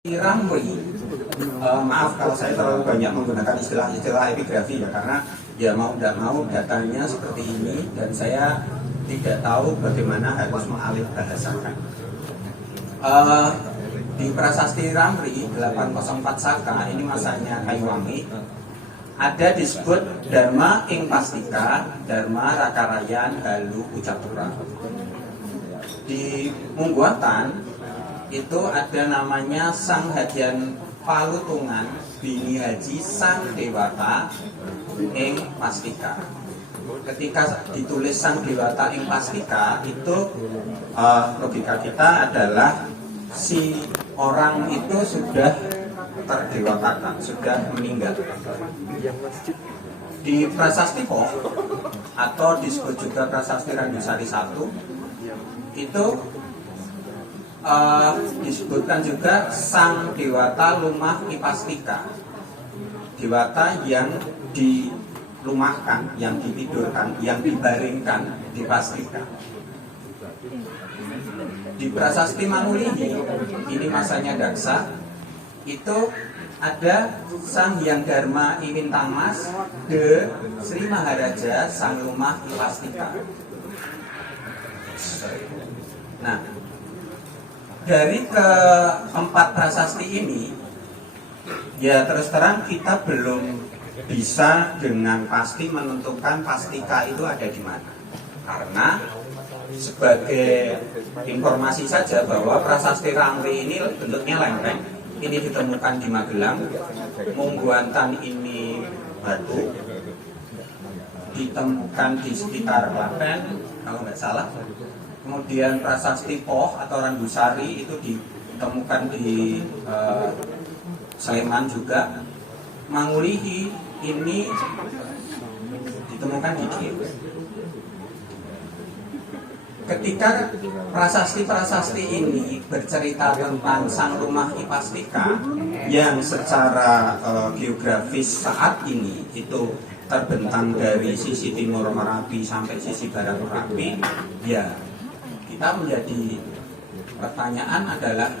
Ramri, maaf kalau saya terlalu banyak menggunakan istilah-istilah epigrafi ya, karena ya mau tidak mau datanya seperti ini dan saya tidak tahu bagaimana harus mengalih bahasakan. Di Prasasti Ramri 804 Saka, ini masanya Kayuwangi, ada disebut Dharma ing Pastika, Dharma Rakarayan Halu Ucatura. Di Mungguatan itu ada namanya Sang Hadyan Palutungan Bini Haji Sang Dewata ing Pastika. Ketika ditulis Sang Dewata ing Pastika, itu logika kita adalah si orang itu sudah terdewatakan, sudah meninggal. Di Prasasti Poh atau disebut juga Prasasti Randusari 1 itu disebutkan juga Sang Dewata Lumah Ipastika, Dewata yang dilumahkan, yang ditidurkan, yang dibaringkan di Pastika. Di Prasasti Manulihi, ini masanya Daksa, itu ada Sang Hyang Dharma Iwintamas de Sri Maharaja Sang Lumah Ipastika. Nah, dari keempat prasasti ini, ya terus terang kita belum bisa dengan pasti menentukan Pastika itu ada di mana. Karena sebagai informasi saja bahwa Prasasti Ramri ini bentuknya lempeng, ini ditemukan di Magelang, Mungguatan ini Batu, ditemukan di sekitar Klaten kalau nggak salah. Kemudian Prasasti Poh atau Randusari itu ditemukan di Sleman juga. Mangulihi ini ditemukan di Kiev. Ketika prasasti-prasasti ini bercerita tentang Sang Lumah Ipastika yang secara geografis saat ini itu terbentang dari sisi timur Merapi sampai sisi barat Merapi, ya kita menjadi pertanyaan adalah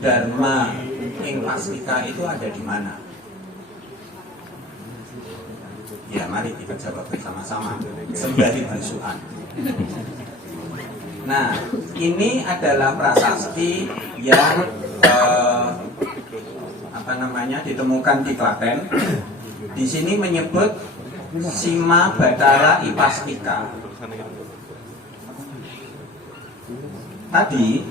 Dharma ing Pastika itu ada di mana? Ya, mari kita jawab bersama-sama sembari berusuhan. Nah, ini adalah prasasti yang ditemukan di Klaten. Di sini menyebut Sima Batara Ipastika. Tadi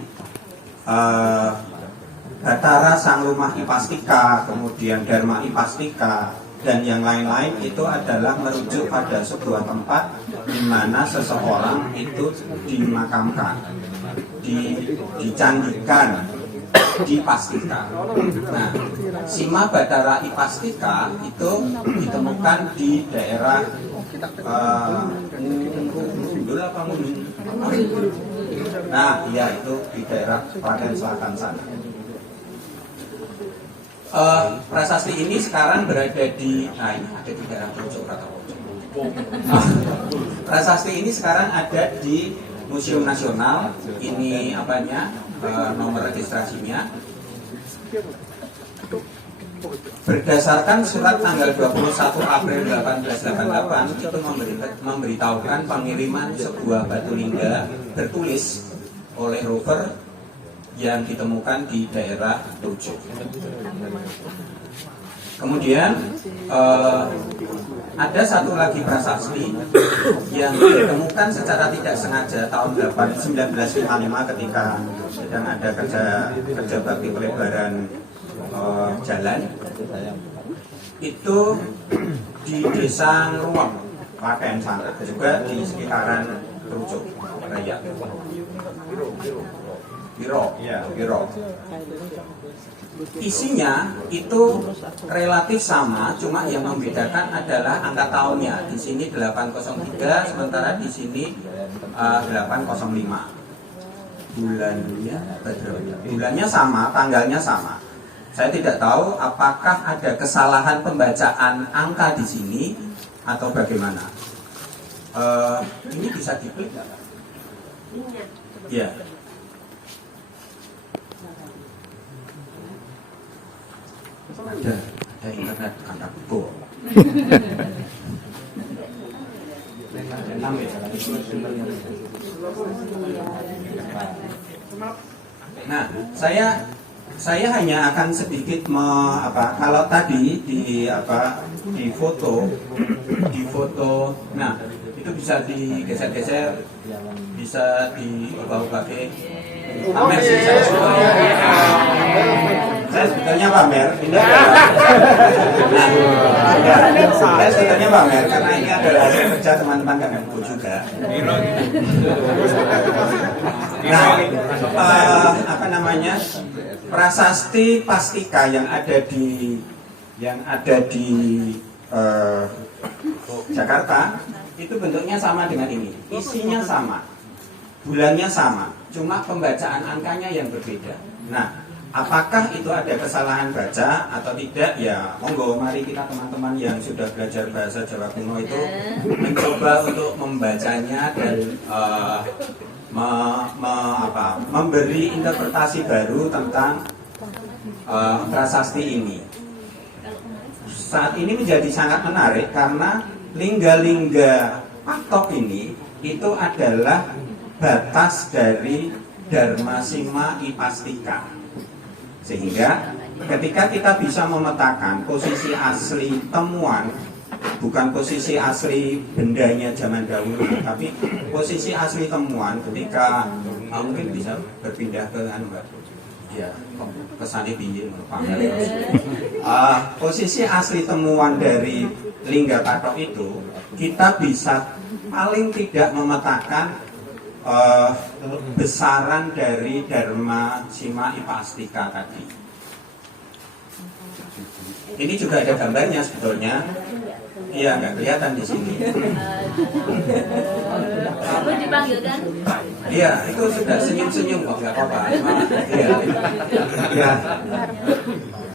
Batara Sang Lumah Ipastika, kemudian Dharma Ipastika, dan yang lain-lain itu adalah merujuk pada sebuah tempat di mana seseorang itu dimakamkan, dicandikan di Pastika. Nah, Sima Batara Ipastika itu ditemukan di daerah Nah, iya itu di daerah Klaten Selatan sana. Prasasti ini sekarang berada di, ini ada di daerah Pojok atau Pojok. Prasasti ini sekarang ada di Museum Nasional. Ini nomor registrasinya. Berdasarkan surat tanggal 21 April 1888 itu memberitahukan pengiriman sebuah batu lingga bertulis oleh rover yang ditemukan di daerah Tojo. Kemudian ada satu lagi prasasti yang ditemukan secara tidak sengaja tahun 1955 ketika sedang ada kerja bakti pelebaran jalan, itu di desa Ngruwek, Klaten sana, juga di sekitaran Tojo Raya. Wiro. Isinya itu relatif sama, cuma yang membedakan adalah angka tahunnya. Di sini 803, sementara di sini 805. Bulannya sama, tanggalnya sama. Saya tidak tahu apakah ada kesalahan pembacaan angka di sini atau bagaimana. Ini bisa diklik nggak? Ya. Ada internet kata betul. Nah, saya hanya akan sedikit kalau tadi di foto, nah itu bisa digeser-geser, bisa diubah-ubah ke pamer sih saya sebetulnya pamer ini adalah saya sebetulnya pamer karena ini adalah hasil kerja teman-teman Kemenko juga. Nah, prasasti Pastika yang ada di Jakarta itu bentuknya sama dengan ini, isinya sama, bulannya sama, cuma pembacaan angkanya yang berbeda. Nah, apakah itu ada kesalahan baca atau tidak? Ya, monggo, mari kita teman-teman yang sudah belajar bahasa Jawa kuno itu mencoba untuk membacanya dan memberi interpretasi baru tentang prasasti ini. Saat ini menjadi sangat menarik karena lingga-lingga patok ini itu adalah batas dari Dharma Sima Ipastika. Sehingga ketika kita bisa memetakan posisi asli temuan, bukan posisi asli bendanya zaman dahulu, tapi posisi asli temuan ketika mungkin bisa berpindah ke kesannya bingin posisi asli temuan dari lingga patok itu kita bisa paling tidak memetakan besaran dari Dharma Sima Ipastika tadi. Ini juga ada gambarnya sebetulnya. Iya, nggak kelihatan di sini. Kamu dipanggil kan? Iya, itu sudah senyum-senyum kok, nggak apa-apa. Iya.